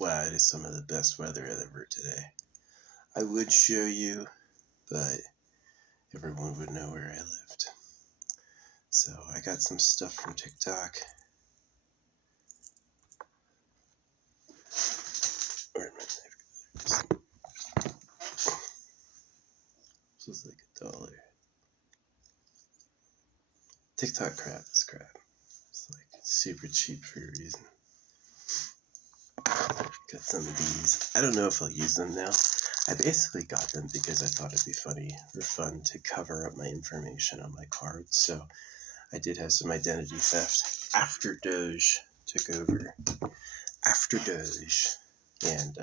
Wow, it is some of the best weather ever today. I would show you, but everyone would know where I lived. So I got some stuff from TikTok. Where my knife goes? This is like $1. TikTok crap is crap. It's like super cheap for a reason. Got some of these. I don't know if I'll use them now. I basically got them because I thought it'd be funny or fun to cover up my information on my cards. So I did have some identity theft after Doge took over. After Doge. And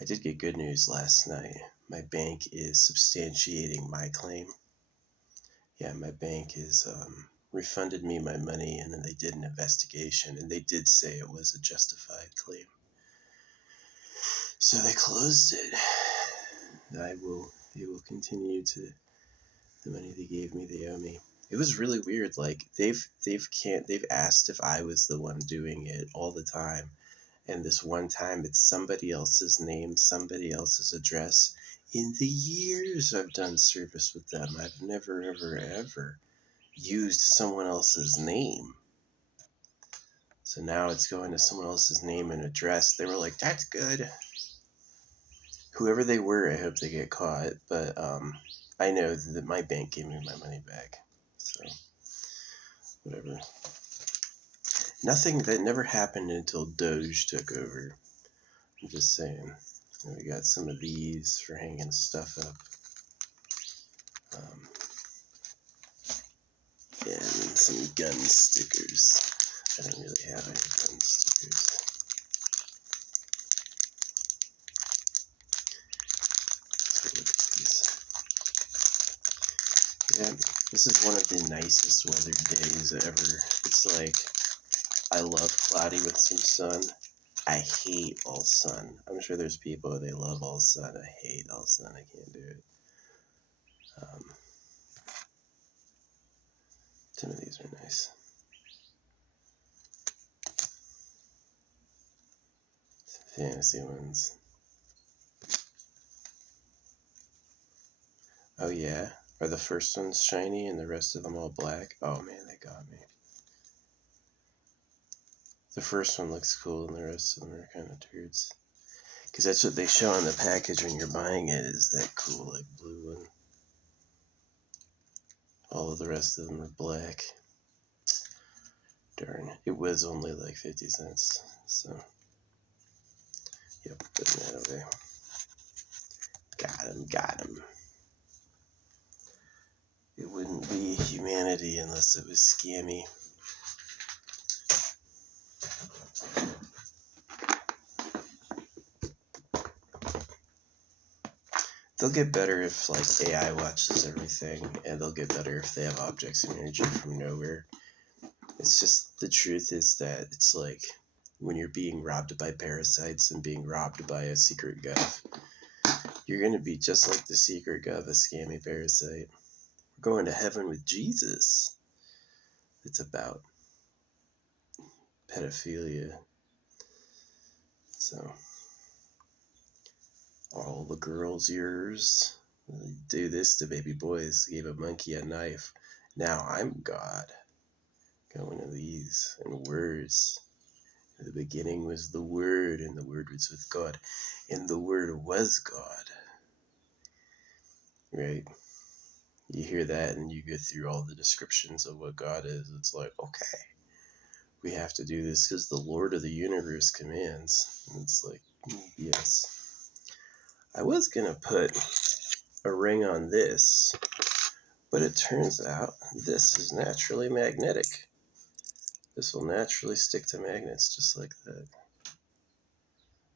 I did get good news last night. My bank is substantiating my claim. Yeah, my bank is refunded me my money, and then they did an investigation, and they did say it was a justified claim. So they closed it. They will continue to, the money they gave me, they owe me. It was really weird. Like they've asked if I was the one doing it all the time, and this one time it's somebody else's name, somebody else's address. In the years I've done service with them, I've never ever used someone else's name. So now it's going to someone else's name and address. They were like, "That's good." Whoever they were, I hope they get caught. But I know that my bank gave me my money back. So, whatever. Nothing that never happened until Doge took over. I'm just saying. And we got some of these for hanging stuff up. And some gun stickers. I don't really have any gun stickers. So look at these. Yeah, this is one of the nicest weathered days ever. It's like, I love cloudy with some sun. I hate all sun. I'm sure there's people, they love all sun. I hate all sun. I can't do it. Some of these are nice. Some fantasy ones. Oh yeah? Are the first ones shiny and the rest of them all black? Oh man, they got me. The first one looks cool and the rest of them are kind of turds. Because that's what they show on the package when you're buying it, is that cool, like, blue one. All of the rest of them are black. Darn, it was only like 50 cents, so. Yep, putting that away. Got him. It wouldn't be humanity unless it was scammy. They'll get better if, like, AI watches everything, and they'll get better if they have objects and energy from nowhere. It's just, the truth is that it's like, when you're being robbed by parasites and being robbed by a secret gov, you're going to be just like the secret gov, a scammy parasite. We're going to heaven with Jesus. It's about pedophilia. So, all the girls yours. Do this to baby boys. Gave a monkey a knife. Now I'm God. Got one of these. And words. In the beginning was the Word, and the Word was with God. And the Word was God. Right? You hear that and you go through all the descriptions of what God is. It's like, okay, we have to do this because the Lord of the universe commands. And it's like, yes. I was going to put a ring on this, but it turns out this is naturally magnetic. This will naturally stick to magnets just like that.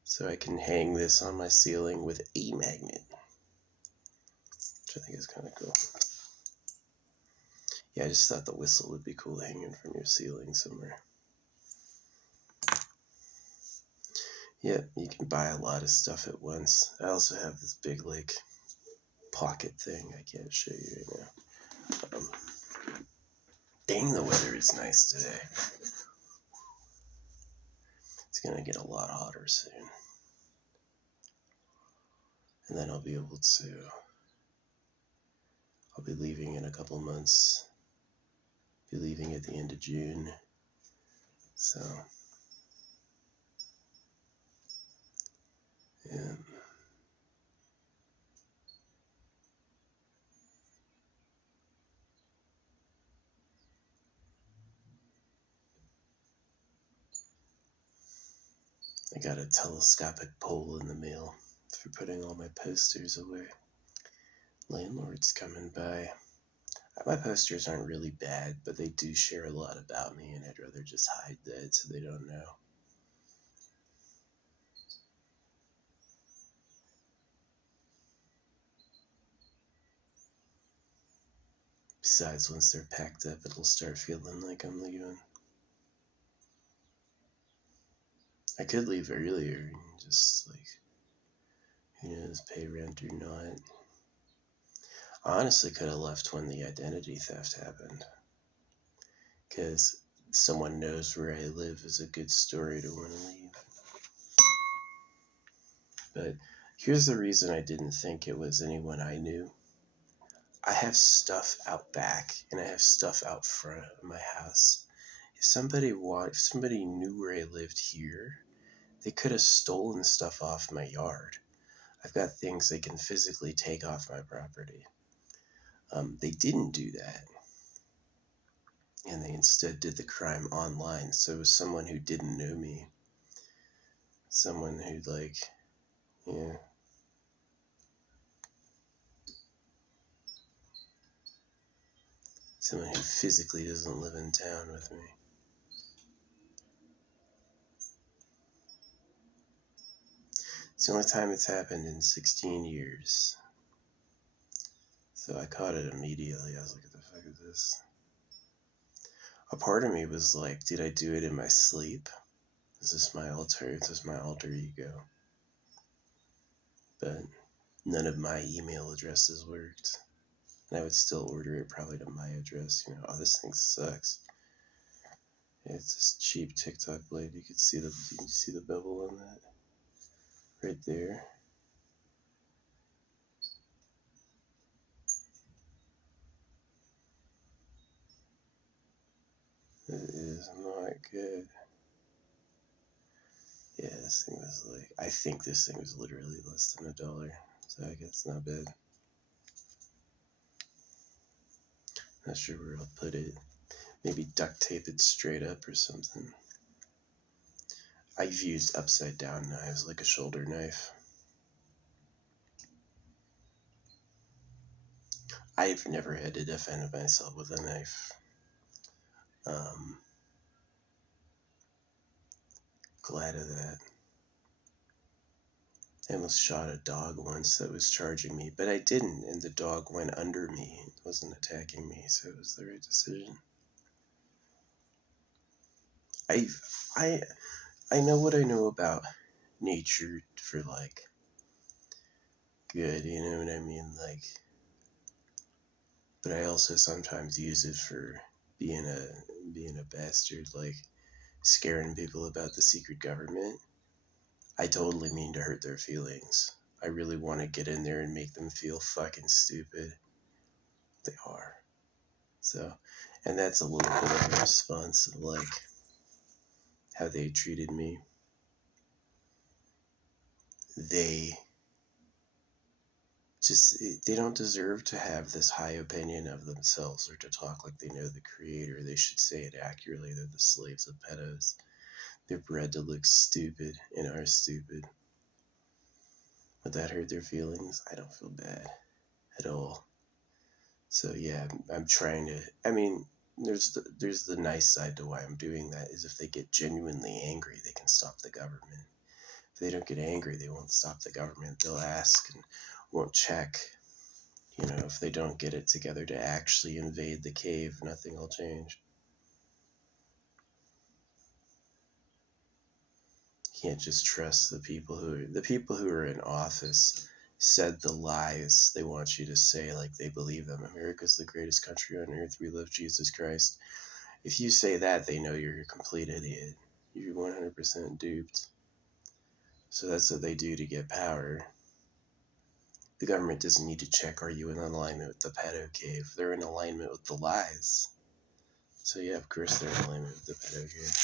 So I can hang this on my ceiling with a magnet, which I think is kind of cool. Yeah, I just thought the whistle would be cool hanging from your ceiling somewhere. Yeah, you can buy a lot of stuff at once. I also have this big, like, pocket thing I can't show you right now. Dang, the weather is nice today. It's going to get a lot hotter soon. And then I'll be leaving in a couple months. Be leaving at the end of June. So, yeah. I got a telescopic pole in the mail for putting all my posters away. Landlord's coming by. My posters aren't really bad, but they do share a lot about me, and I'd rather just hide that so they don't know. Besides, once they're packed up, it'll start feeling like I'm leaving. I could leave earlier, just who knows, pay rent or not. I honestly could have left when the identity theft happened. Because someone knows where I live is a good story to want to leave. But here's the reason I didn't think it was anyone I knew. I have stuff out back and I have stuff out front of my house. If somebody knew where I lived here, they could have stolen stuff off my yard. I've got things they can physically take off my property. They didn't do that. And they instead did the crime online. So it was someone who didn't know me. Someone who someone who physically doesn't live in town with me. It's the only time it's happened in 16 years. So I caught it immediately. I was like, what the fuck is this? A part of me was like, did I do it in my sleep? Is this my alter ego? But none of my email addresses worked. And I would still order it probably to my address. Oh, this thing sucks. It's this cheap TikTok blade. You can see the bevel on that right there. It is not good. Yeah, this thing was I think this thing was literally less than $1. So I guess it's not bad. Not sure where I'll put it. Maybe duct tape it straight up or something. I've used upside down knives like a shoulder knife. I've never had to defend myself with a knife. Glad of that. I almost shot a dog once that was charging me, but I didn't, and the dog went under me. It wasn't attacking me, so it was the right decision. I know what I know about nature for good, you know what I mean? But I also sometimes use it for being a bastard, scaring people about the secret government. I totally mean to hurt their feelings. I really want to get in there and make them feel fucking stupid. They are. So, and that's a little bit of a response of how they treated me. They don't deserve to have this high opinion of themselves or to talk like they know the creator. They should say it accurately. They're the slaves of pedos. They're bred to look stupid and are stupid. Would that hurt their feelings? I don't feel bad at all. So yeah, I'm trying to, there's the nice side to why I'm doing that is if they get genuinely angry, they can stop the government. If they don't get angry, they won't stop the government. They'll ask and won't check. If they don't get it together to actually invade the cave, nothing will change. You can't just trust the people who are in office said the lies they want you to say like they believe them. America's the greatest country on earth. We love Jesus Christ. If you say that, they know you're a complete idiot. You're 100% duped. So that's what they do to get power. The government doesn't need to check, are you in alignment with the pedo cave? They're in alignment with the lies. So yeah, of course they're in alignment with the pedo cave.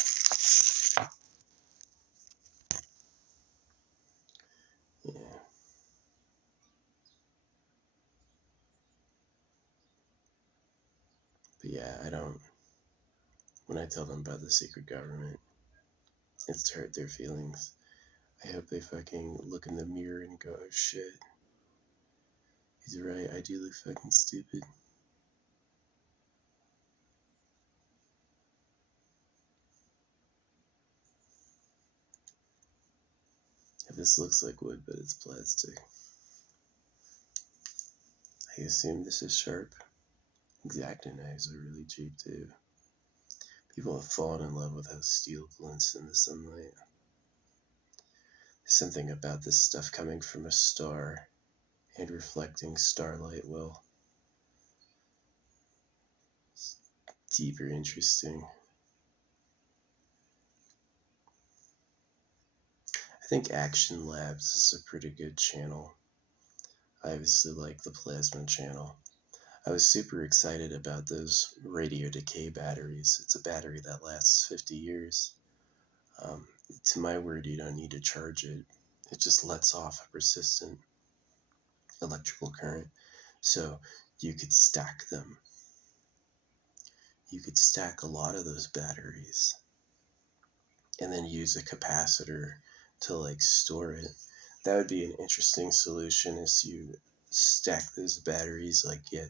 Yeah. But yeah, when I tell them about the secret government, it's to hurt their feelings. I hope they fucking look in the mirror and go, oh shit. He's right, I do look fucking stupid. This looks like wood, but it's plastic. I assume this is sharp. X-Acto knives are really cheap too. People have fallen in love with how steel glints in the sunlight. There's something about this stuff coming from a star and reflecting starlight, well, deeper interesting. I think Action Labs is a pretty good channel. I obviously like the Plasma channel. I was super excited about those radio decay batteries. It's a battery that lasts 50 years. To my word, you don't need to charge it. It just lets off a persistent electrical current. So you could stack them. You could stack a lot of those batteries and then use a capacitor to like store it. That would be an interesting solution, is you stack those batteries, like get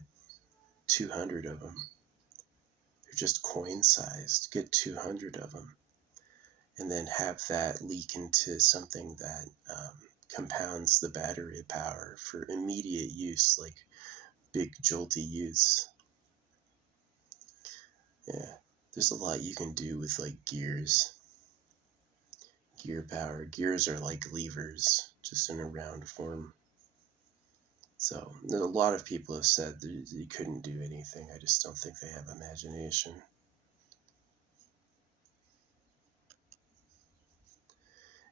200 of them. They're just coin sized. Get 200 of them and then have that leak into something that compounds the battery power for immediate use, like big jolty use. Yeah, there's a lot you can do with like gears. Gear power. Gears are like levers, just in a round form. So a lot of people have said that you couldn't do anything. I just don't think they have imagination.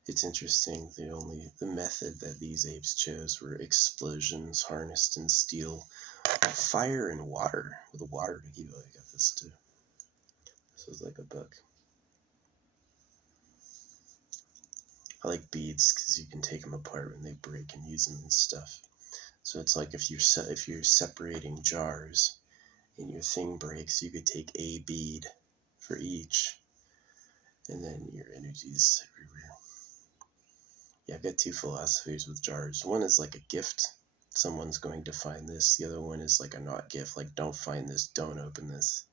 It's interesting, the method that these apes chose were explosions harnessed in steel, fire and water, with the water to keep it. I got this too. This was like a book. I like beads because you can take them apart when they break and use them and stuff. So it's like if you're separating jars and your thing breaks, you could take a bead for each, and then your energy's everywhere. Yeah, I've got two philosophies with jars. One is like a gift. Someone's going to find this. The other one is like a not gift. Like, don't find this. Don't open this.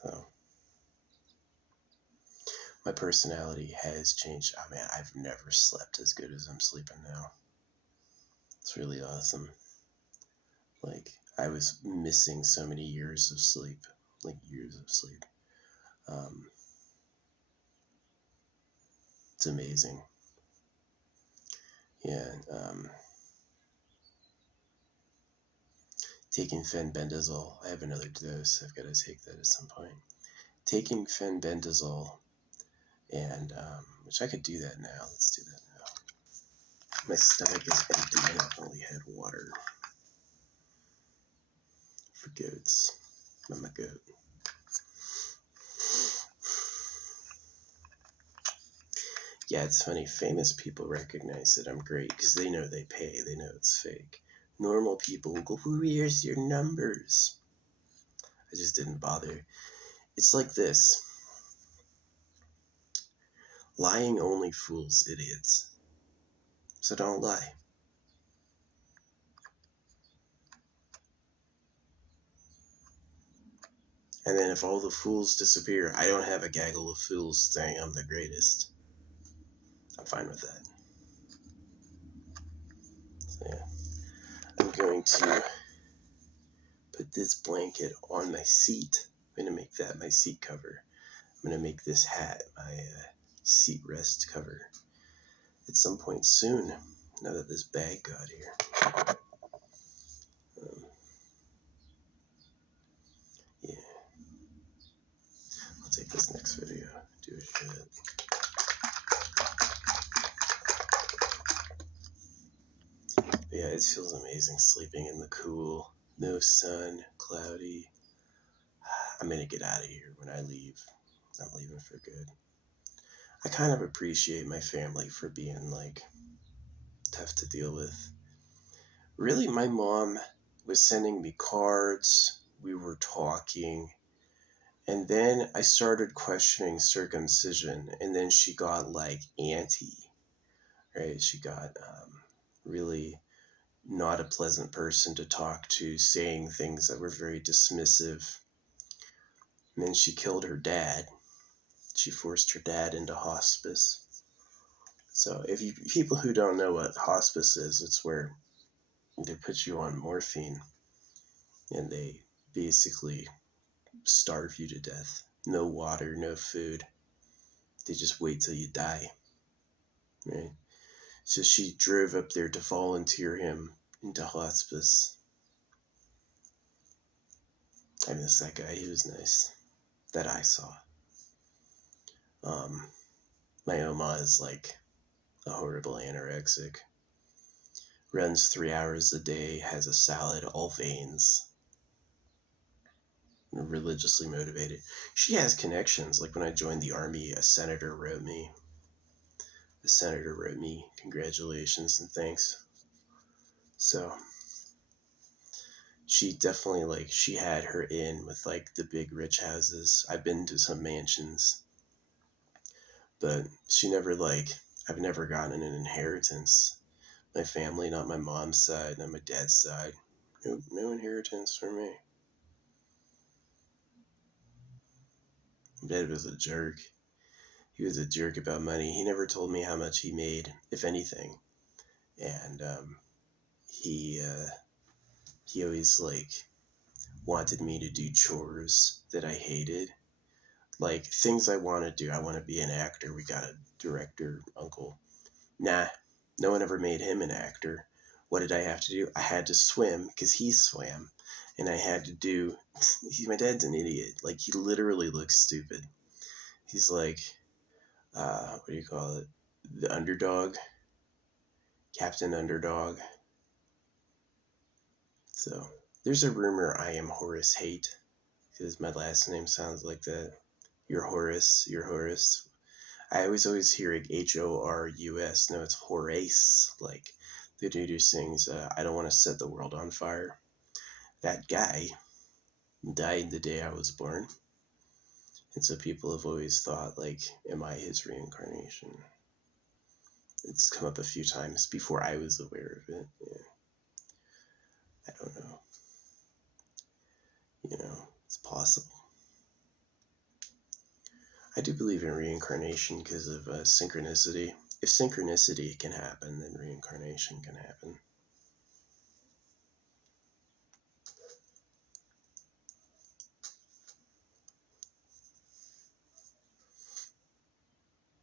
So, my personality has changed. I mean, I've never slept as good as I'm sleeping now. It's really awesome. Like, I was missing so many years of sleep. Like, years of sleep. It's amazing. Yeah, taking fenbendazole. I have another dose. I've got to take that at some point. Taking fenbendazole, and which I could do that now. Let's do that now. My stomach is empty. I only had water for goats. I'm a goat. Yeah, it's funny. Famous people recognize that I'm great because they know they pay. They know it's fake. Normal people will go, where's your numbers? I just didn't bother. It's like this. Lying only fools idiots. So don't lie. And then if all the fools disappear, I don't have a gaggle of fools saying I'm the greatest. I'm fine with that. So yeah. I'm going to put this blanket on my seat. I'm going to make that my seat cover. I'm going to make this hat my seat rest cover at some point soon, now that this bag got here. Yeah. I'll take this next video, do a fit. But yeah, it feels amazing sleeping in the cool, no sun, cloudy. I'm gonna get out of here when I leave. I'm leaving for good. I kind of appreciate my family for being like tough to deal with. Really, my mom was sending me cards. We were talking. And then I started questioning circumcision. And then she got like anti, right? She got really not a pleasant person to talk to, saying things that were very dismissive. And then she killed her dad. She forced her dad into hospice. So if you people who don't know what hospice is, it's where they put you on morphine and they basically starve you to death. No water, no food. They just wait till you die. Right? So she drove up there to volunteer him into hospice. I miss that guy. He was nice. That I saw. My Oma is like a horrible anorexic. Runs 3 hours a day, has a salad, all veins. Religiously motivated. She has connections. Like when I joined the army, a senator wrote me. The senator wrote me congratulations and thanks. So she definitely like she had her in with like the big rich houses. I've been to some mansions, but she never like I've never gotten an inheritance. My family, not my mom's side, not my dad's side. No inheritance for me. Dad was a jerk. He was a jerk about money. He never told me how much he made, if anything. And he always like wanted me to do chores that I hated. Like things I want to do. I want to be an actor. We got a director uncle. Nah, no one ever made him an actor. What did I have to do? I had to swim because he swam. And I had to do, my dad's an idiot. Like he literally looks stupid. He's like, what do you call it? The underdog. Captain Underdog. So there's a rumor I am Horace Hate because my last name sounds like that. You're Horace. You're Horace. I always hear it Horus. No, it's Horace. Like the dude who sings, I don't want to set the world on fire. That guy died the day I was born. And so people have always thought, like, am I his reincarnation? It's come up a few times before I was aware of it. Yeah. I don't know. It's possible. I do believe in reincarnation because of synchronicity. If synchronicity can happen, then reincarnation can happen.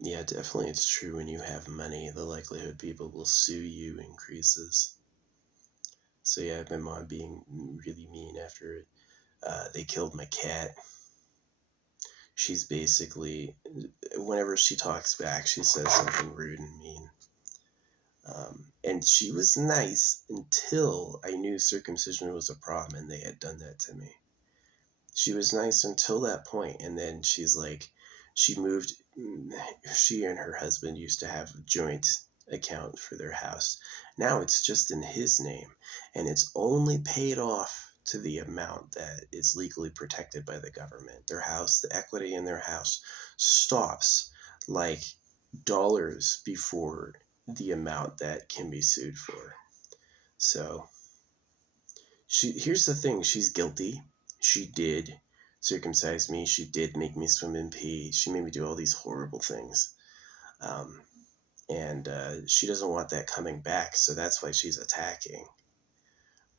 Yeah, definitely it's true when you have money, the likelihood people will sue you increases. So yeah, my mom being really mean after they killed my cat. She's basically, whenever she talks back, she says something rude and mean. And she was nice until I knew circumcision was a problem and they had done that to me. She was nice until that point, and then she's like, she and her husband used to have a joint account for their house. Now it's just in his name, and it's only paid off to the amount that is legally protected by the government. Their house, the equity in their house stops like dollars before the amount that can be sued for. So here's the thing, she's guilty. She did circumcise me. She did make me swim in pee. She made me do all these horrible things. And she doesn't want that coming back, so that's why she's attacking.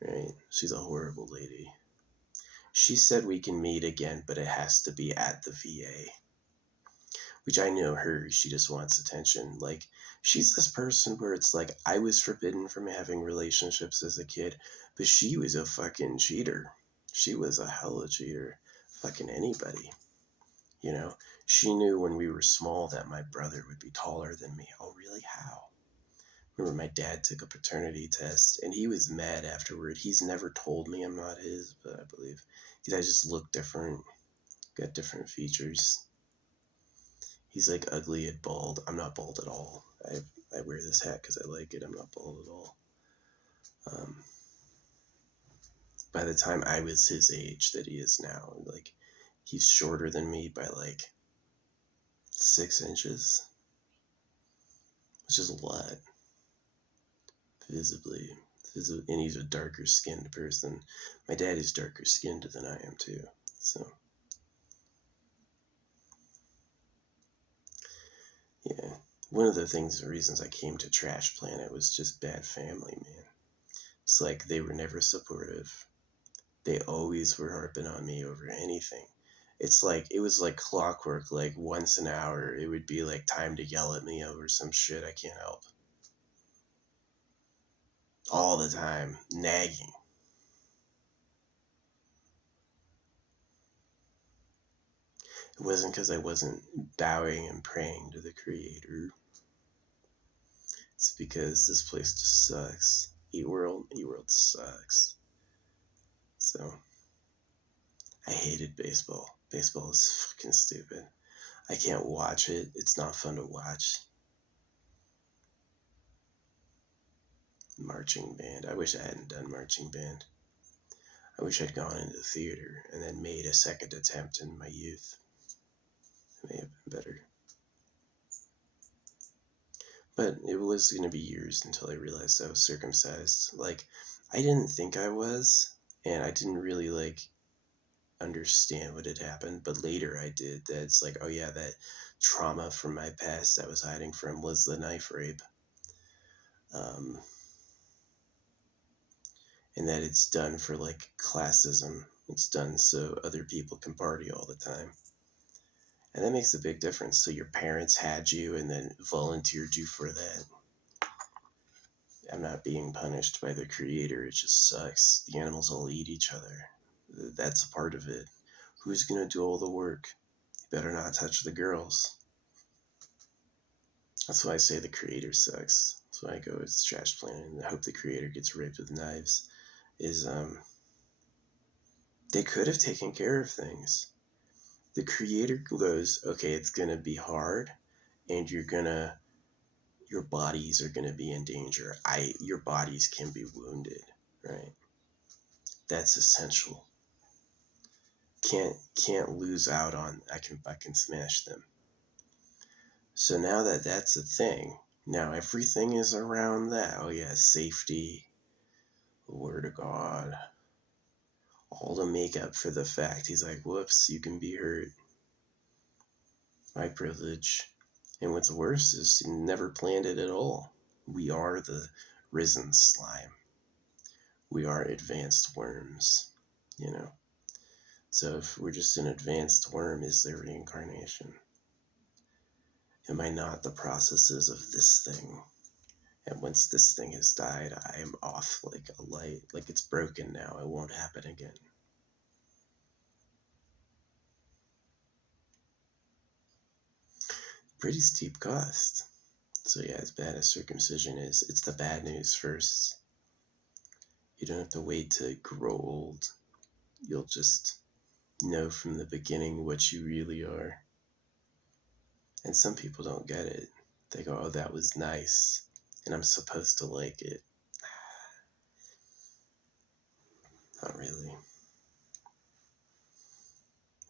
Right? She's a horrible lady. She said we can meet again, but it has to be at the VA. Which I know her, she just wants attention. Like, she's this person where it's like, I was forbidden from having relationships as a kid, but she was a fucking cheater. She was a hella cheater. Fucking anybody. She knew when we were small that my brother would be taller than me. Oh, really? How? Remember, my dad took a paternity test, and he was mad afterward. He's never told me I'm not his, but I believe because I just look different, got different features. He's like ugly and bald. I'm not bald at all. I wear this hat because I like it. I'm not bald at all. By the time I was his age that he is now, like, he's shorter than me by like 6 inches, which is a lot, visibly, and he's a darker skinned person. My dad is darker skinned than I am too, so yeah. One of the reasons I came to Trash Planet was just bad family, man. It's like they were never supportive. They always were harping on me over anything. It's like, it was like clockwork. Like once an hour, it would be like time to yell at me over some shit I can't help. All the time, nagging. It wasn't because I wasn't bowing and praying to the Creator. It's because this place just sucks. eWorld sucks. So, I hated baseball. Baseball is fucking stupid. I can't watch it. It's not fun to watch. Marching band. I wish I hadn't done marching band. I wish I'd gone into theater and then made a second attempt in my youth. It may have been better. But it was going to be years until I realized I was circumcised. Like, I didn't think I was, and I didn't really, like, understand what had happened. But later I did. That's like, oh yeah, that trauma from my past I was hiding from was the knife rape. And that it's done for, like, classism. It's done so other people can party all the time. And that makes a big difference. So your parents had you and then volunteered you for that. I'm not being punished by the Creator. It just sucks. The animals all eat each other. That's a part of it. Who's going to do all the work? You better not touch the girls. That's why I say the Creator sucks. That's why I go, it's Trash Planet, and I hope the Creator gets raped with knives. They could have taken care of things. The Creator goes, okay, it's going to be hard, and your bodies are going to be in danger. Your bodies can be wounded, right? That's essential. Can't lose out on, I can smash them. So now that that's a thing, now everything is around that. Oh yeah, safety, the word of God, all to make up for the fact he's like, whoops, you can be hurt. My privilege. And what's worse is he never planned it at all. We are the risen slime. We are advanced worms, you know. So if we're just an advanced worm, is there reincarnation? Am I not the processes of this thing? And once this thing has died, I am off like a light, like it's broken now. It won't happen again. Pretty steep cost. So yeah, as bad as circumcision is, it's the bad news first. You don't have to wait to grow old. You'll just know from the beginning what you really are. And some people don't get it. They go, oh, that was nice, and I'm supposed to like it. Not really.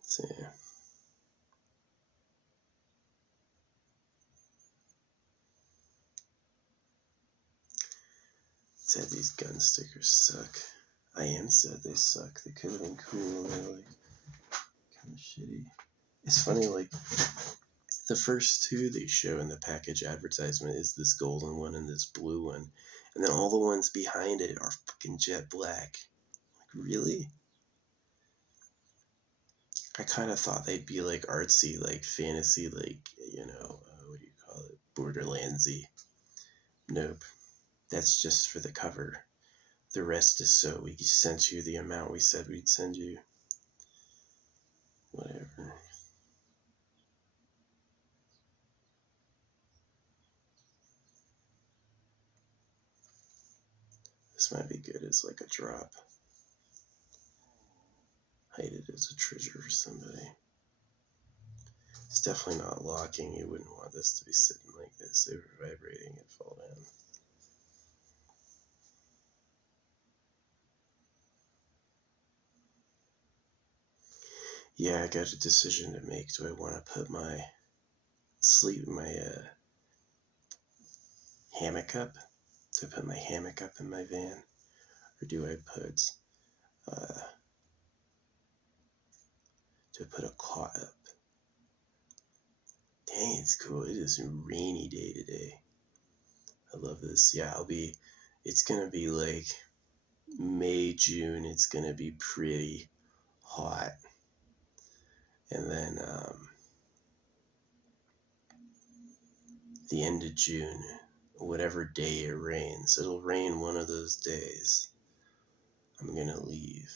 So yeah. Sad these gun stickers suck. I am sad they suck. They could have been cool, and they're like kind of shitty. It's funny, like the first two they show in the package advertisement is this golden one and this blue one, and then all the ones behind it are fucking jet black. Like, really? I kind of thought they'd be like artsy, like fantasy, like, what do you call it? Borderlandsy. Nope. That's just for the cover. The rest is so we sent you the amount we said we'd send you. Whatever. This might be good as like a drop. Hide it as a treasure for somebody. It's definitely not locking. You wouldn't want this to be sitting like this. They were vibrating and fall down. Yeah, I got a decision to make. Do I want to put my hammock up? Do I put my hammock up in my van? Or do I put a cot up? Dang, it's cool. It is a rainy day today. I love this. Yeah, it's gonna be like May, June. It's gonna be pretty hot. And then the end of June, whatever day it rains, it'll rain one of those days. I'm gonna leave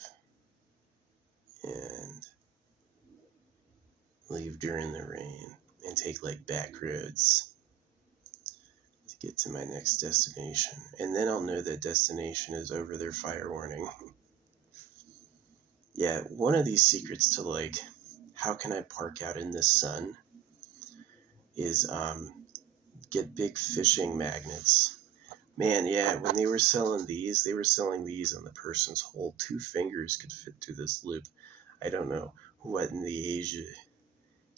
during the rain and take like back roads to get to my next destination. And then I'll know that destination is over their fire warning. Yeah, one of these secrets to like, how can I park out in the sun is get big fishing magnets. Man, yeah, when they were selling these on the person's whole 2 fingers could fit through this loop. I don't know what in the Asia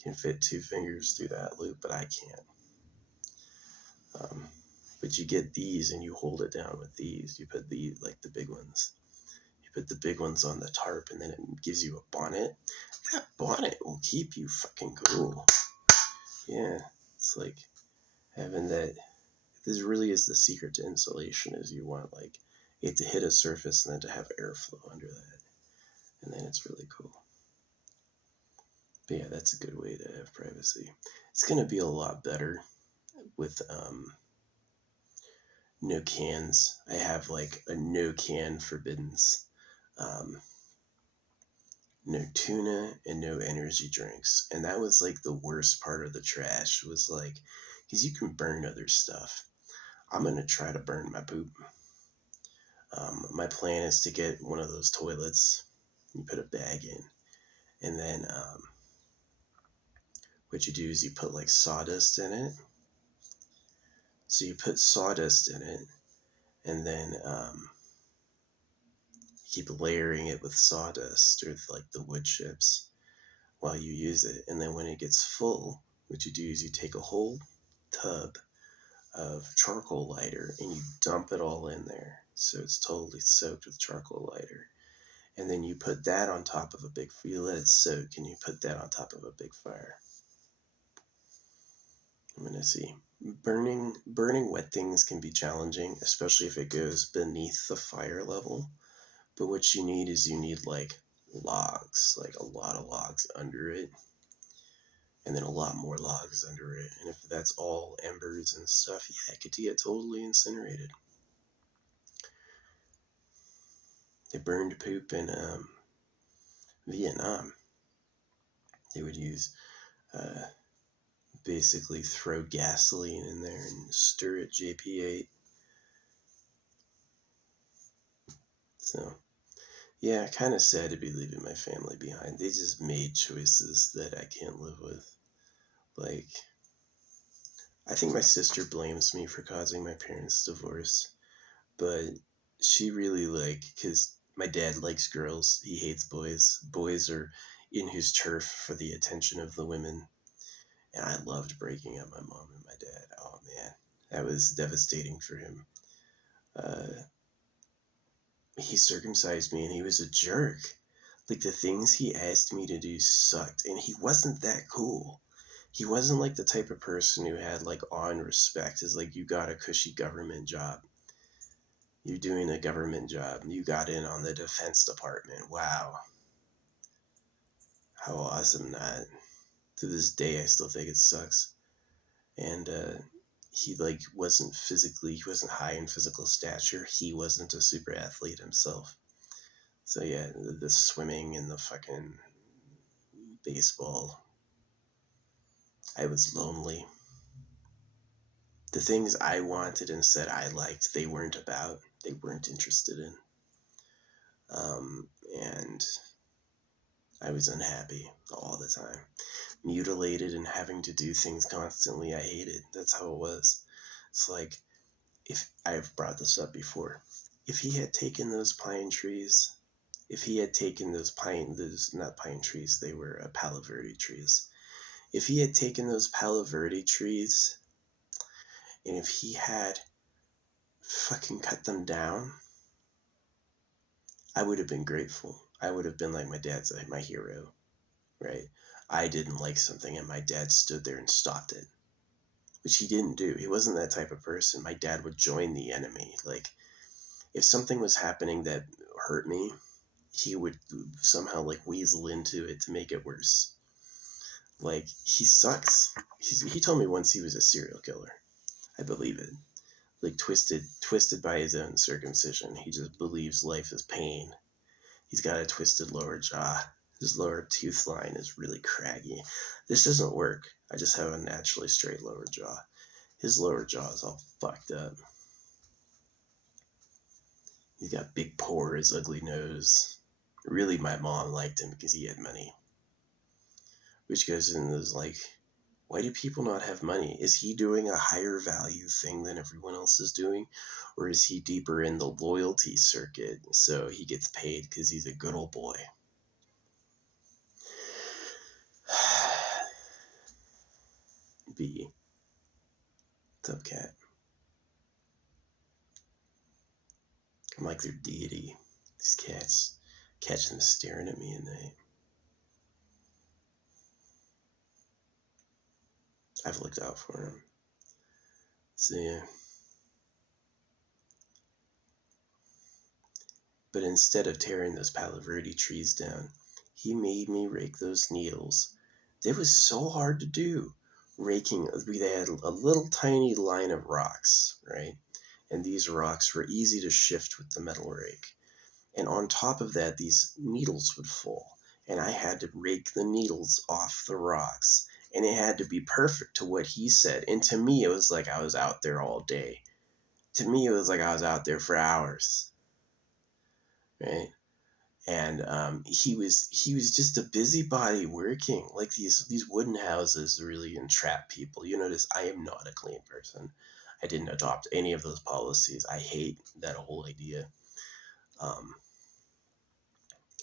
can fit 2 fingers through that loop, but I can't. But you get these and you hold it down with these. You put the big ones. You put the big ones on the tarp and then it gives you a bonnet. That bonnet will keep you fucking cool. Yeah, it's like having that. This really is the secret to insulation, is you want like it to hit a surface and then to have airflow under that. And then it's really cool. But yeah, that's a good way to have privacy. It's going to be a lot better with no cans. I have like a no can forbiddance. No tuna and no energy drinks. And that was like the worst part of the trash, was like, because you can burn other stuff. I'm going to try to burn my poop. My plan is to get one of those toilets. You put a bag in. And then what you do is you put like sawdust in it. So you put sawdust in it. And then keep layering it with sawdust or like the wood chips while you use it. And then when it gets full, what you do is you take a whole tub of charcoal lighter and you dump it all in there. So it's totally soaked with charcoal lighter. And then you put that on top of you let it soak and you put that on top of a big fire. I'm going to see. Burning wet things can be challenging, especially if it goes beneath the fire level. But what you need is like logs, like a lot of logs under it. And then a lot more logs under it. And if that's all embers and stuff, yeah, it could get totally incinerated. They burned poop in Vietnam. They would use, basically throw gasoline in there and stir it JP8. So, yeah, kind of sad to be leaving my family behind. They just made choices that I can't live with. Like, I think my sister blames me for causing my parents' divorce, but she really because my dad likes girls, he hates boys. Boys are in his turf for the attention of the women, and I loved breaking up my mom and my dad. Oh man, that was devastating for him. He circumcised me and he was a jerk. Like, the things he asked me to do sucked, and he wasn't that cool. He wasn't like the type of person who had like awe and respect. Is like, you got a cushy government job. You're doing a government job. You got in on the Defense Department. Wow. How awesome that. To this day, I still think it sucks. And he wasn't high in physical stature. He wasn't a super athlete himself. So yeah, the swimming and the fucking baseball. I was lonely. The things I wanted and said I liked, they weren't about. they weren't interested in. And I was unhappy all the time. Mutilated and having to do things constantly I hated. That's how it was. It's like, if I've brought this up before, if he had taken those pine trees, if he had taken those not pine trees, they were Palo Verde trees. If he had taken those Palo Verde trees, and if he had fucking cut them down, I would have been grateful. I would have been like, my dad's like my hero, right? I didn't like something and my dad stood there and stopped it, which he didn't do. He wasn't that type of person. My dad would join the enemy. Like, if something was happening that hurt me, he would somehow like weasel into it to make it worse. Like, he sucks. He told me once he was a serial killer. I believe it. Like, twisted by his own circumcision. He just believes life is pain. He's got a twisted lower jaw. His lower tooth line is really craggy. This doesn't work. I just have a naturally straight lower jaw. His lower jaw is all fucked up. He's got big pores, ugly nose. Really, my mom liked him because he had money. Which goes into this, like, why do people not have money? Is he doing a higher value thing than everyone else is doing? Or is he deeper in the loyalty circuit so he gets paid because he's a good old boy? B. What's up, cat? I'm like their deity. These cats catching them staring at me at night. I've looked out for him. So yeah. But instead of tearing those Palo Verde trees down, he made me rake those needles. It was so hard to do. Raking, they had a little tiny line of rocks, right? And these rocks were easy to shift with the metal rake. And on top of that, these needles would fall. And I had to rake the needles off the rocks. And it had to be perfect to what he said. And to me, it was like I was out there all day. To me, it was like I was out there for hours. Right? And he was just a busybody working. Like, these wooden houses really entrap people. You notice I am not a clean person. I didn't adopt any of those policies. I hate that whole idea.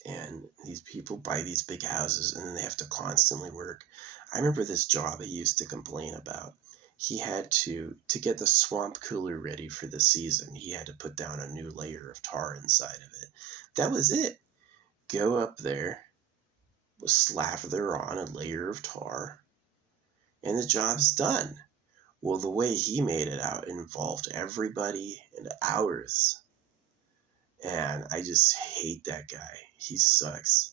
And these people buy these big houses and then they have to constantly work. I remember this job he used to complain about. He had to get the swamp cooler ready for the season, he had to put down a new layer of tar inside of it. That was it. Go up there, slather on a layer of tar, and the job's done. Well, the way he made it out involved everybody and hours. And I just hate that guy. He sucks.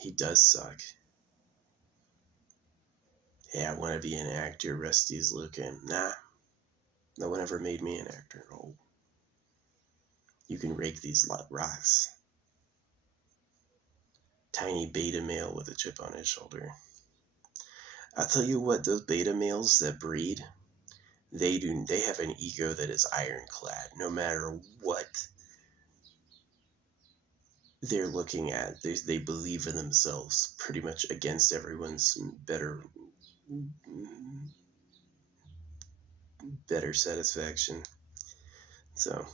He does suck. Hey, I want to be an actor, Rusty's looking. Nah, no one ever made me an actor. No. You can rake these rocks. Tiny beta male with a chip on his shoulder. I'll tell you what, those beta males that breed, they have an ego that is ironclad. No matter what they're looking at, they believe in themselves pretty much against everyone's better satisfaction. So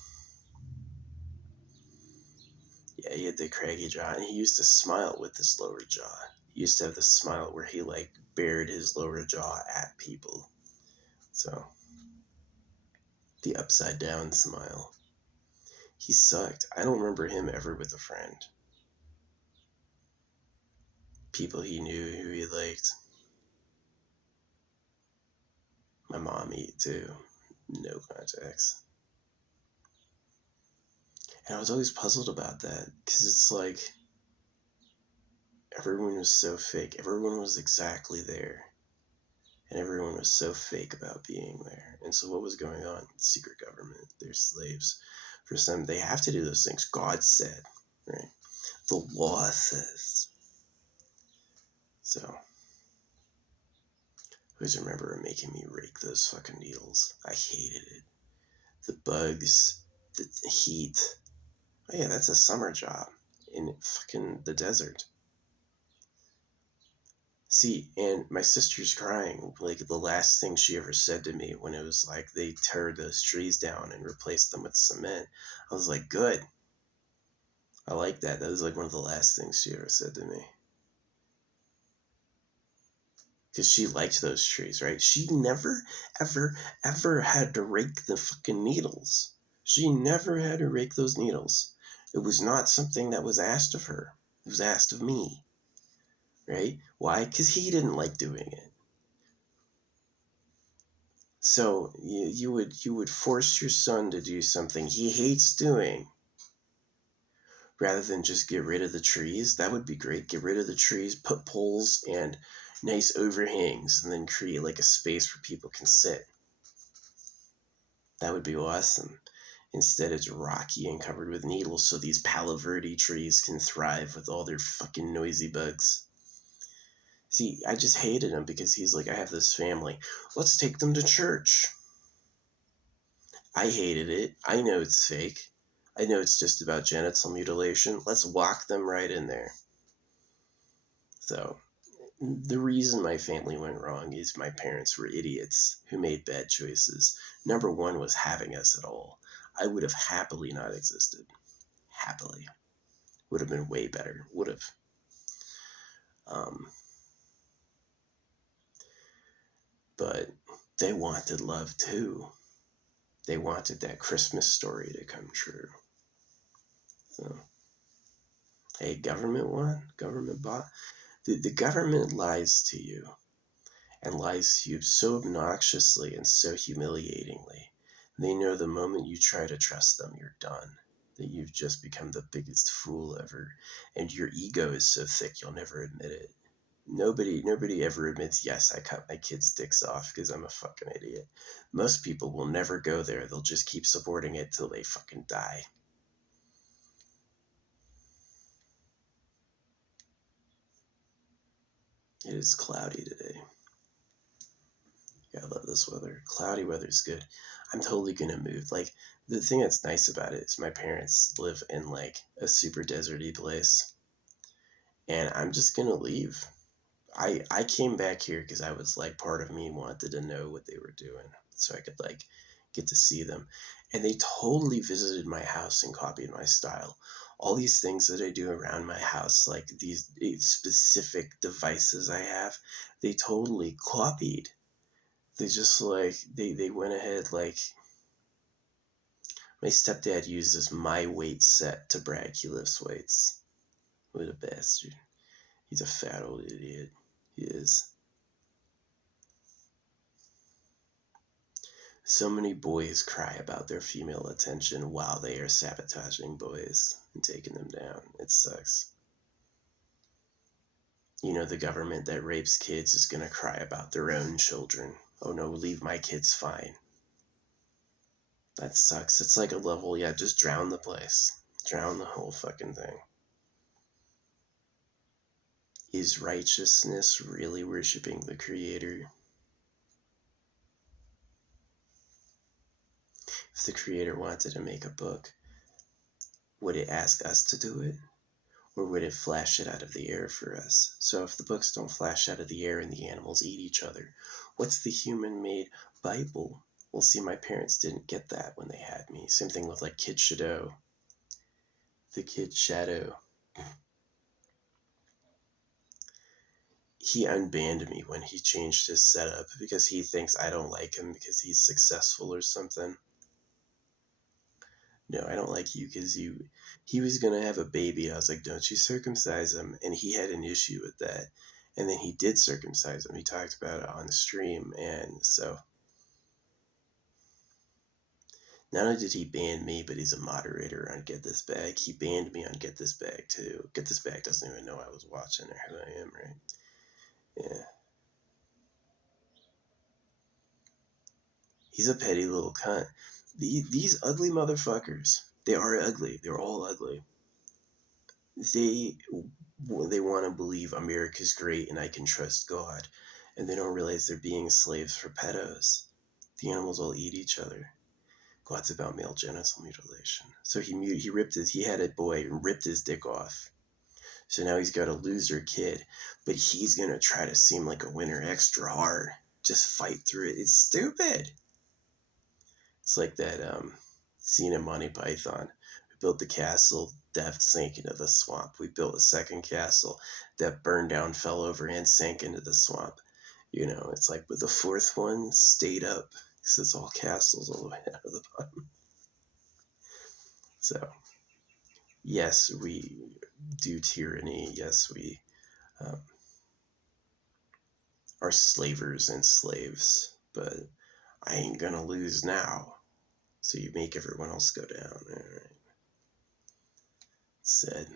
yeah, he had the craggy jaw, and he used to smile with his lower jaw. He used to have the smile where he like bared his lower jaw at people. So the upside down smile. He sucked. I don't remember him ever with a friend. People he knew who he liked. My mom too. No contacts. And I was always puzzled about that, because it's like everyone was so fake. Everyone was exactly there. And everyone was so fake about being there. And so what was going on? Secret government. They're slaves. For some, they have to do those things. God said, right? The law says. So, I always remember making me rake those fucking needles. I hated it. The bugs. the heat. Oh yeah, that's a summer job in fucking the desert. See, and my sister's crying. Like, the last thing she ever said to me when it was like they tear those trees down and replace them with cement, I was like, good. I like that. That was like one of the last things she ever said to me. Because she liked those trees, right? She never, ever, ever had to rake the fucking needles. She never had to rake those needles. It was not something that was asked of her. It was asked of me, right? Why? Because he didn't like doing it. So you would force your son to do something he hates doing, rather than just get rid of the trees. That would be great. Get rid of the trees, put poles and nice overhangs, and then create like a space where people can sit. That would be awesome. Instead, it's rocky and covered with needles, so these Palo Verde trees can thrive with all their fucking noisy bugs. See, I just hated him because he's like, I have this family. Let's take them to church. I hated it. I know it's fake. I know it's just about genital mutilation. Let's walk them right in there. So, the reason my family went wrong is my parents were idiots who made bad choices. Number one was having us at all. I would have happily not existed. Happily. Would have been way better. Would have. But they wanted love too. They wanted that Christmas story to come true. So, hey, government won? Government bought? The government lies to you, and lies to you so obnoxiously and so humiliatingly. They know the moment you try to trust them, you're done. That you've just become the biggest fool ever, and your ego is so thick you'll never admit it. Nobody ever admits, yes, I cut my kids' dicks off because I'm a fucking idiot. Most people will never go there. They'll just keep supporting it till they fucking die. It is cloudy today. Yeah, I love this weather. Cloudy weather's good. I'm totally gonna move. Like, the thing that's nice about it is my parents live in like a super deserty place, and I'm just gonna leave. I came back here because I was like, part of me wanted to know what they were doing so I could like get to see them. And they totally visited my house and copied my style. All these things that I do around my house, like these specific devices I have, they totally copied. They just like, they went ahead, like, my stepdad uses my weight set to brag he lifts weights. What a bastard. He's a fat old idiot. He is. So many boys cry about their female attention while they are sabotaging boys and taking them down. It sucks. You know, the government that rapes kids is gonna cry about their own children. Oh no, leave my kids fine. That sucks. It's like a level, yeah, just drown the place. Drown the whole fucking thing. Is righteousness really worshiping the Creator? If the Creator wanted to make a book, would it ask us to do it? Or would it flash it out of the air for us? So if the books don't flash out of the air and the animals eat each other, what's the human-made Bible? Well, see, my parents didn't get that when they had me. Same thing with like Kid Shadow. The Kid Shadow. He unbanned me when he changed his setup because he thinks I don't like him because he's successful or something. No, I don't like you because he was going to have a baby. I was like, don't you circumcise him. And he had an issue with that. And then he did circumcise him. He talked about it on the stream. And so not only did he ban me, but he's a moderator on Get This Bag. He banned me on Get This Bag too. Get This Bag doesn't even know I was watching or who I am, right? Yeah. He's a petty little cunt. These ugly motherfuckers, they are ugly. They're all ugly. They want to believe America's great and I can trust God, and they don't realize they're being slaves for pedos. The animals all eat each other. Well, it's about male genital mutilation. So he had a boy and ripped his dick off. So now he's got a loser kid, but he's going to try to seem like a winner extra hard. Just fight through it. It's stupid. It's like that scene in Monty Python. We built the castle, death sank into the swamp. We built a second castle that burned down, fell over, and sank into the swamp. You know, it's like, but the fourth one stayed up because it's all castles all the way down to the bottom. So, yes, we do tyranny. Yes, we are slavers and slaves, but I ain't gonna lose now. So you make everyone else go down. All right. Said.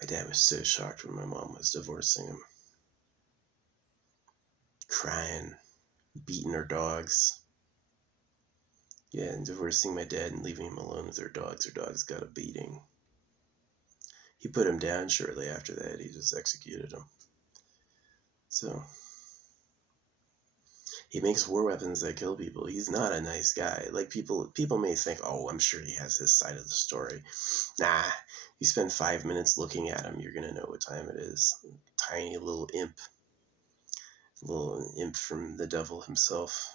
My dad was so shocked when my mom was divorcing him. Crying, beating her dogs. Yeah, and divorcing my dad and leaving him alone with her dogs. Her dogs got a beating. He put him down shortly after that. He just executed him. So, he makes war weapons that kill people. He's not a nice guy. Like, people may think, oh, I'm sure he has his side of the story. Nah, you spend 5 minutes looking at him, you're going to know what time it is. Tiny little imp. Little imp from the devil himself.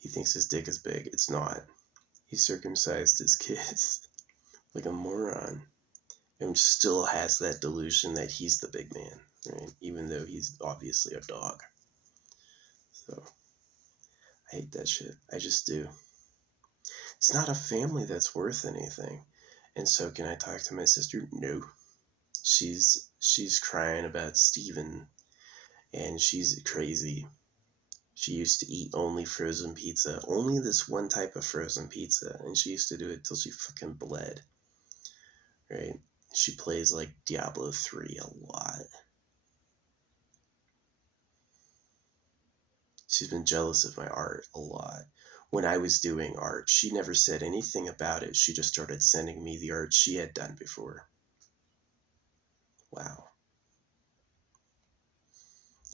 He thinks his dick is big. It's not. He circumcised his kids like a moron. And still has that delusion that he's the big man, right? Even though he's obviously a dog. So, I hate that shit. I just do. It's not a family that's worth anything. And so, can I talk to my sister? No. She's crying about Steven, and she's crazy. She used to eat only frozen pizza, only this one type of frozen pizza, and she used to do it till she fucking bled, right? She plays like Diablo 3 a lot. She's been jealous of my art a lot. When I was doing art, she never said anything about it. She just started sending me the art she had done before. Wow.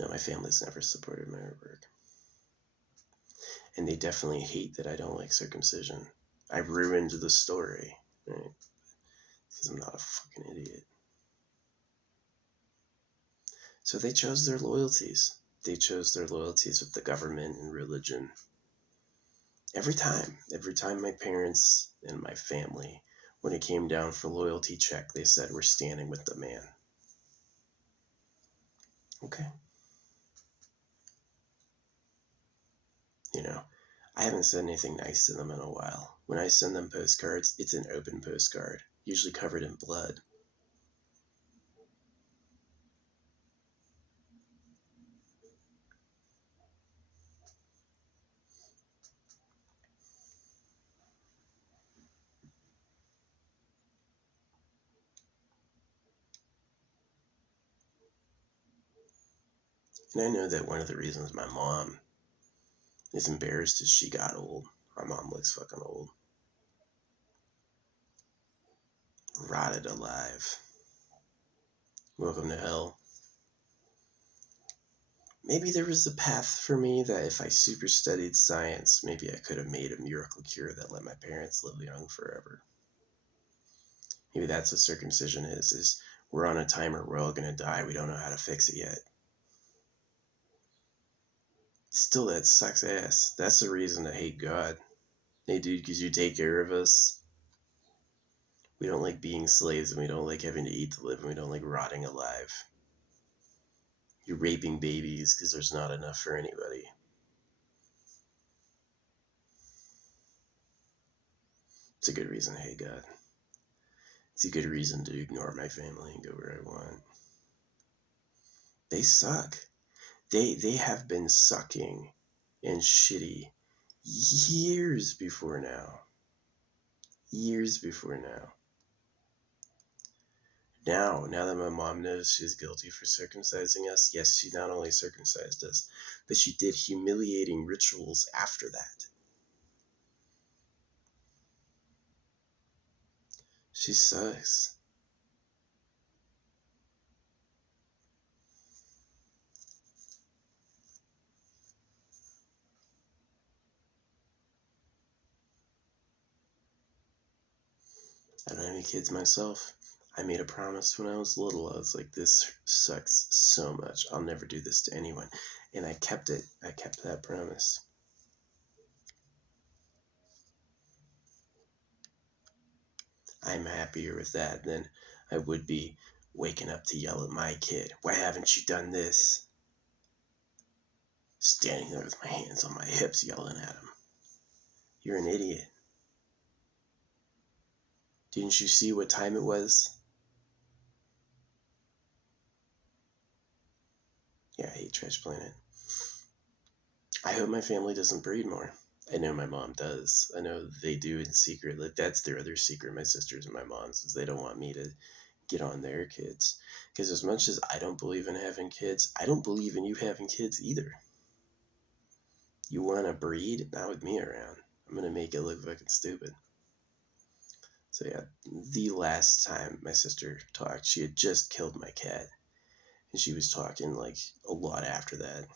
No, my family's never supported my artwork. And they definitely hate that I don't like circumcision. I ruined the story, right? Because I'm not a fucking idiot. So they chose their loyalties. They chose their loyalties with the government and religion. Every time my parents and my family, when it came down for loyalty check, they said, we're standing with the man. Okay. You know, I haven't said anything nice to them in a while. When I send them postcards, it's an open postcard, usually covered in blood. And I know that one of the reasons my mom is embarrassed is she got old. My mom looks fucking old. Rotted alive. Welcome to hell. Maybe there was a path for me that if I super studied science, maybe I could have made a miracle cure that let my parents live young forever. Maybe that's what circumcision is we're on a timer, we're all gonna die, we don't know how to fix it yet. Still, that sucks ass. That's the reason I hate God. Hey dude, because you take care of us. We don't like being slaves, and we don't like having to eat to live, and we don't like rotting alive. You're raping babies because there's not enough for anybody. It's a good reason to hate God. It's a good reason to ignore my family and go where I want. They suck. They have been sucking and shitty years before now. Years before now. Now that my mom knows she's guilty for circumcising us, yes, she not only circumcised us, but she did humiliating rituals after that. She sucks. I don't have any kids myself. I made a promise when I was little. I was like, this sucks so much. I'll never do this to anyone. And I kept it. I kept that promise. I'm happier with that than I would be waking up to yell at my kid. Why haven't you done this? Standing there with my hands on my hips yelling at him. You're an idiot. Didn't you see what time it was? Yeah, I hate Trash Planet. I hope my family doesn't breed more. I know my mom does. I know they do in secret. Like, that's their other secret, my sisters and my mom's, is they don't want me to get on their kids. Because as much as I don't believe in having kids, I don't believe in you having kids either. You want to breed? Not with me around. I'm going to make it look fucking stupid. So yeah, the last time my sister talked, she had just killed my cat. And she was talking like a lot after that.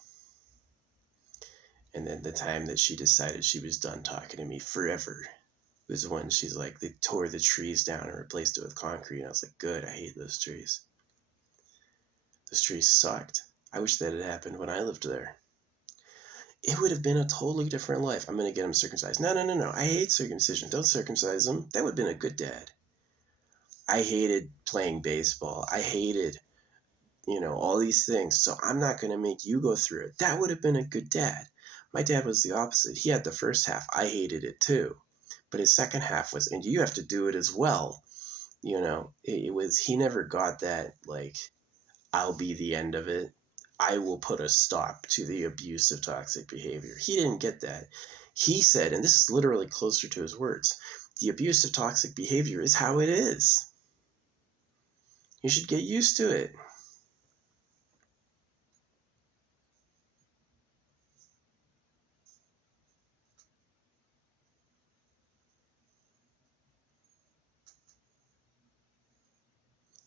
And then the time that she decided she was done talking to me forever was when she's like, they tore the trees down and replaced it with concrete. And I was like, good, I hate those trees. Those trees sucked. I wish that had happened when I lived there. It would have been a totally different life. I'm going to get him circumcised. No. I hate circumcision. Don't circumcise him. That would have been a good dad. I hated playing baseball. I hated, all these things. So I'm not going to make you go through it. That would have been a good dad. My dad was the opposite. He had the first half. I hated it too. But his second half was, and you have to do it as well. It was, he never got that, like, I'll be the end of it. I will put a stop to the abusive toxic behavior. He didn't get that. He said, and this is literally closer to his words, the abusive toxic behavior is how it is. You should get used to it.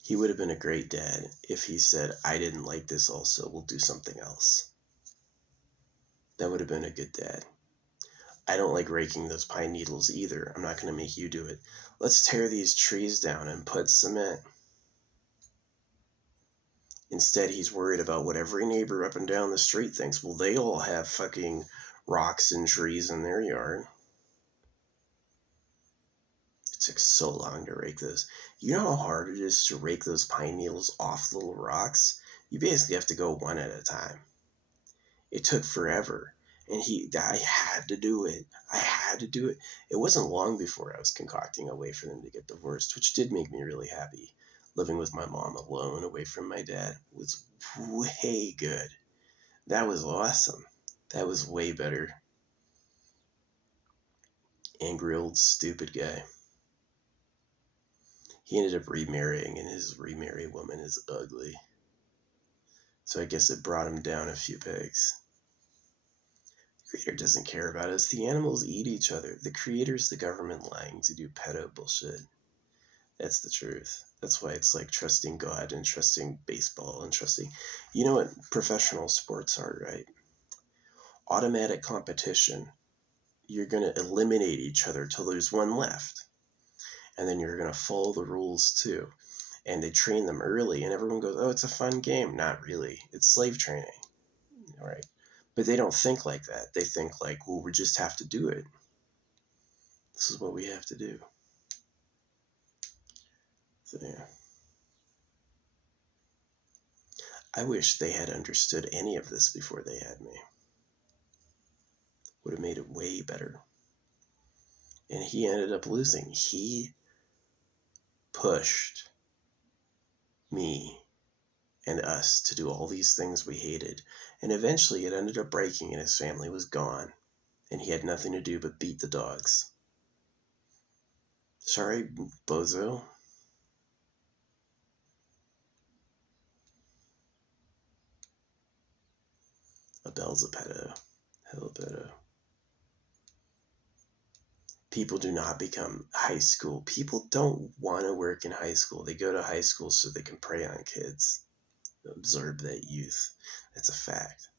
He would have been a great dad if he said, I didn't like this also, we'll do something else. That would have been a good dad. I don't like raking those pine needles either. I'm not going to make you do it. Let's tear these trees down and put cement. Instead, he's worried about what every neighbor up and down the street thinks. Well, they all have fucking rocks and trees in their yard. It took so long to rake those. You know how hard it is to rake those pine needles off little rocks? You basically have to go one at a time. It took forever. And I had to do it. It wasn't long before I was concocting a way for them to get divorced, which did make me really happy. Living with my mom alone, away from my dad, was way good. That was awesome. That was way better. Angry old stupid guy. He ended up remarrying, and his remarried woman is ugly. So I guess it brought him down a few pegs. The creator doesn't care about us. The animals eat each other. The creator's the government lying to do pedo bullshit. That's the truth. That's why it's like trusting God and trusting baseball and trusting... You know what professional sports are, right? Automatic competition. You're going to eliminate each other till there's one left. And then you're going to follow the rules too. And they train them early, and everyone goes, oh, it's a fun game. Not really. It's slave training. All right. But they don't think like that. They think like, well, we just have to do it. This is what we have to do. So, yeah. I wish they had understood any of this before they had me. Would have made it way better. And he ended up losing. He pushed me and us to do all these things we hated. And eventually it ended up breaking and his family was gone. And he had nothing to do but beat the dogs. Sorry, bozo. Abel's a pedo. Hell pedo. People do not become high school. People don't want to work in high school. They go to high school so they can prey on kids. Absorb that youth. That's a fact.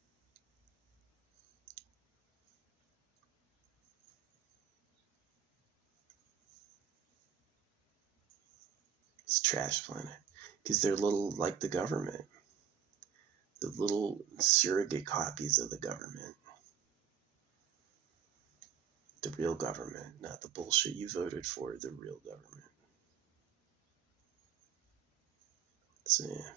It's Trash Planet. Because they're little like the government. The little surrogate copies of the government. The real government, not the bullshit you voted for, the real government. So yeah.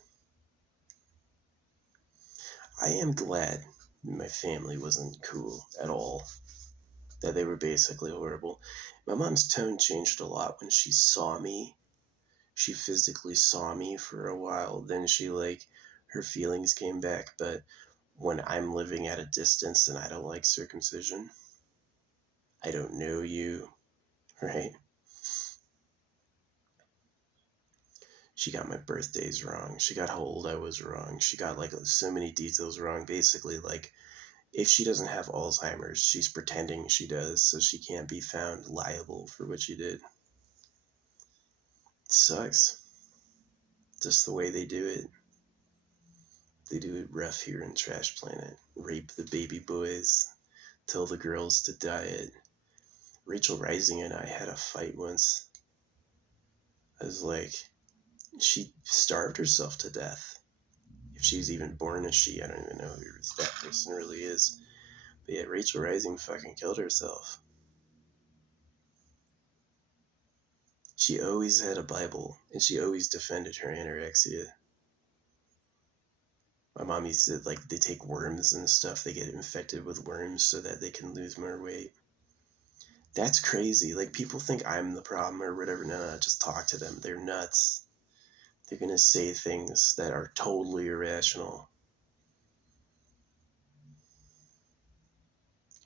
I am glad my family wasn't cool at all. That they were basically horrible. My mom's tone changed a lot when she saw me. She physically saw me for a while. Then her feelings came back. But when I'm living at a distance and I don't like circumcision, I don't know you, right? She got my birthdays wrong. She got how old I was wrong. She got so many details wrong. Basically, if she doesn't have Alzheimer's, she's pretending she does, so she can't be found liable for what she did. It sucks. Just the way they do it. They do it rough here in Trash Planet. Rape the baby boys. Tell the girls to diet. Rachel Rising and I had a fight once. I was like, she starved herself to death. If she's even born as she, I don't even know who that person really is. But yeah, Rachel Rising fucking killed herself. She always had a Bible, and she always defended her anorexia. My mom used to, they take worms and stuff. They get infected with worms so that they can lose more weight. That's crazy. People think I'm the problem or whatever. No, just talk to them. They're nuts. They're going to say things that are totally irrational.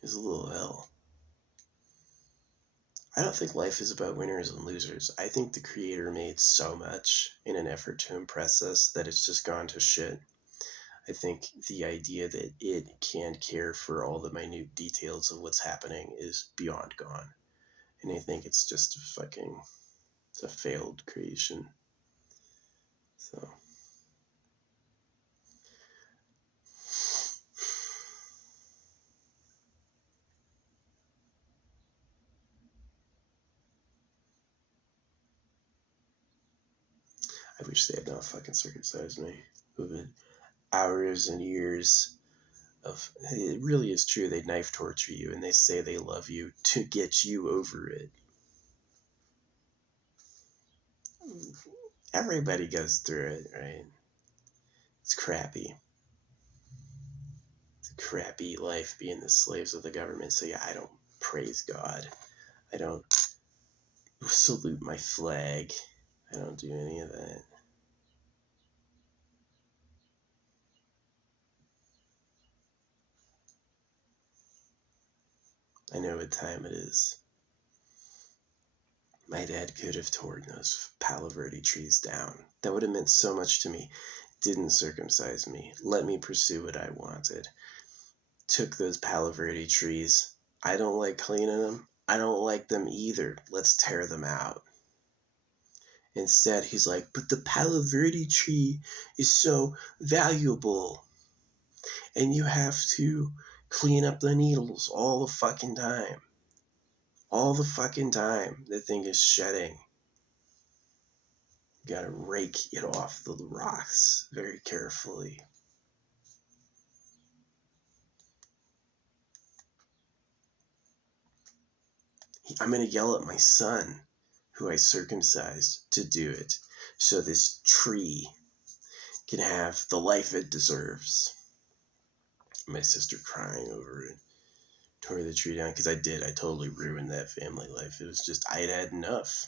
It's a little hell. I don't think life is about winners and losers. I think the creator made so much in an effort to impress us that it's just gone to shit. I think the idea that it can't care for all the minute details of what's happening is beyond gone. And I think it's just it's a failed creation. So. I wish they had not fucking circumcised me. It would have been hours and years of... It really is true. They knife torture you and they say they love you to get you over it. Everybody goes through it, right? It's crappy. It's a crappy life being the slaves of the government. So yeah, I don't praise God. I don't salute my flag. I don't do any of that. I know what time it is. My dad could have torn those Palo Verde trees down. That would have meant so much to me. Didn't circumcise me. Let me pursue what I wanted. Took those Palo Verde trees. I don't like cleaning them. I don't like them either. Let's tear them out. Instead, he's like, but the Palo Verde tree is so valuable. And you have to clean up the needles all the fucking time. All the fucking time. The thing is shedding. You gotta rake it off the rocks very carefully. I'm gonna yell at my son, who I circumcised, to do it, so this tree can have the life it deserves. My sister crying over it. Tore the tree down, because I totally ruined that family life. It was just, I had had enough.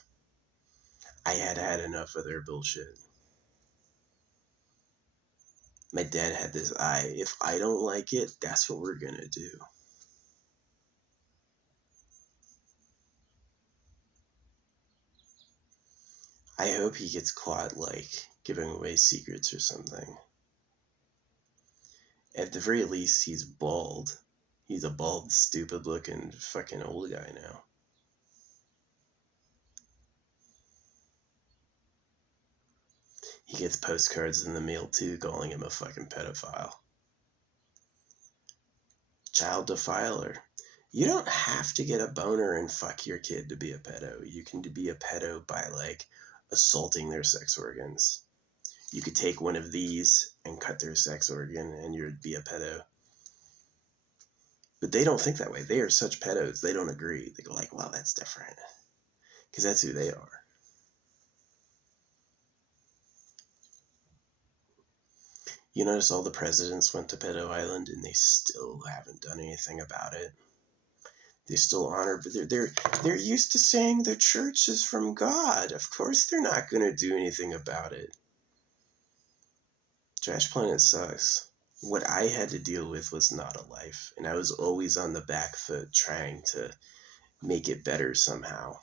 I had had enough of their bullshit. My dad had this eye. If I don't like it, that's what we're gonna do. I hope he gets caught, giving away secrets or something. At the very least, he's bald. He's a bald, stupid-looking fucking old guy now. He gets postcards in the mail, too, calling him a fucking pedophile. Child defiler. You don't have to get a boner and fuck your kid to be a pedo. You can be a pedo by, assaulting their sex organs. You could take one of these and cut their sex organ and you'd be a pedo. But they don't think that way. They are such pedos. They don't agree. They go like, well, that's different. Because that's who they are. You notice all the presidents went to Pedo Island and they still haven't done anything about it. They still honor, but they're used to saying the church is from God. Of course they're not going to do anything about it. Trash Planet sucks. What I had to deal with was not a life, and I was always on the back foot trying to make it better somehow.